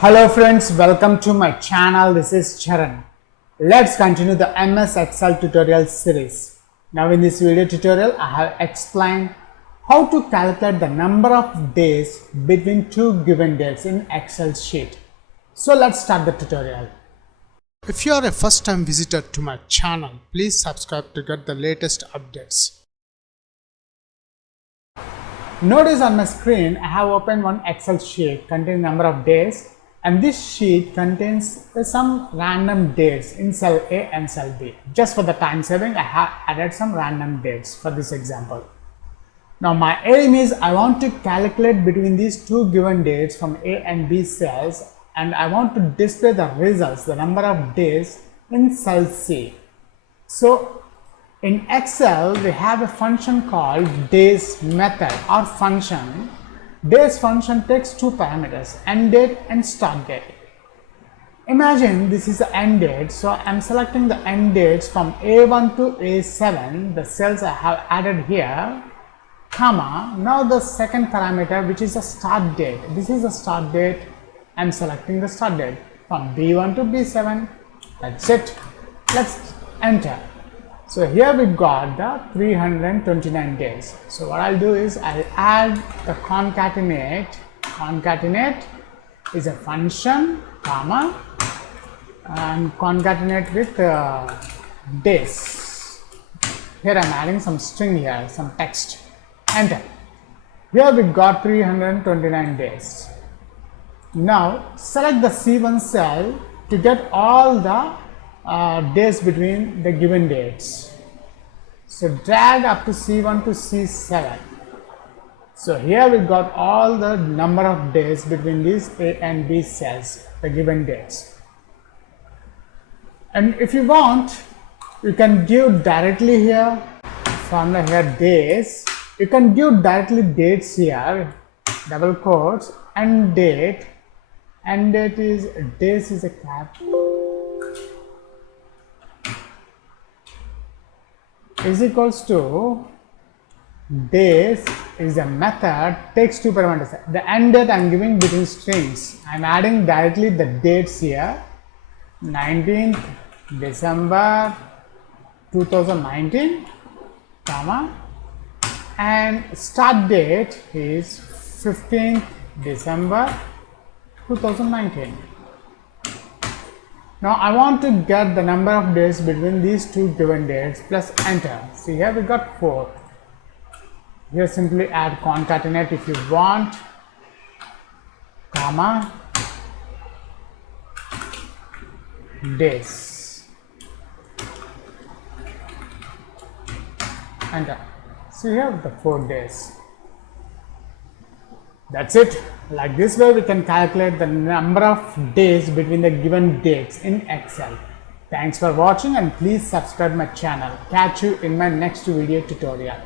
Hello friends, welcome to my channel. This is Charan. Let's continue the MS Excel tutorial series. Now in this video tutorial, I have explained how to calculate the number of days between two given dates in Excel sheet. So let's start the tutorial. If you are a first time visitor to my channel, please subscribe to get the latest updates. Notice on my screen, I have opened one Excel sheet containing number of days, and this sheet contains some random dates in cell A and cell B. Just for the time saving, I have added some random dates for this example. Now my aim is I want to calculate between these two given dates from A and B cells, and I want to display the results, the number of days in cell C. So in Excel, we have a function called days method or function. Days function takes two parameters, end date and start date. Imagine this is the end date, so I am selecting the end dates from A1 to A7, the cells I have added here, comma, now the second parameter which is the start date. This is the start date, I am selecting the start date from B1 to B7, that's it. Let's enter. So here we got the 329 days. So what I'll do is I'll add the concatenate. Concatenate is a function, comma, and concatenate with days. Here I'm adding some string here, some text. Enter. Here we got 329 days. Now select the C1 cell to get all the days between the given dates. So drag up to C1 to C7. So here we got all the number of days between these A and B cells, the given dates. And if you want, you can give directly here, formula here days. You can give directly dates here, double quotes, and date. And date is, days is a cap. Is equals to days is a method, takes two parameters. The end date I am giving between strings. I am adding directly the dates here, 19th December 2019, comma, and start date is 15th December 2019. Now I want to get the number of days between these two given dates plus enter. See here we got 4. Here simply add concatenate if you want, comma, days, enter. See here the 4 days. That's it. Like this way we can calculate the number of days between the given dates in Excel. Thanks for watching and please subscribe my channel. Catch you in my next video tutorial.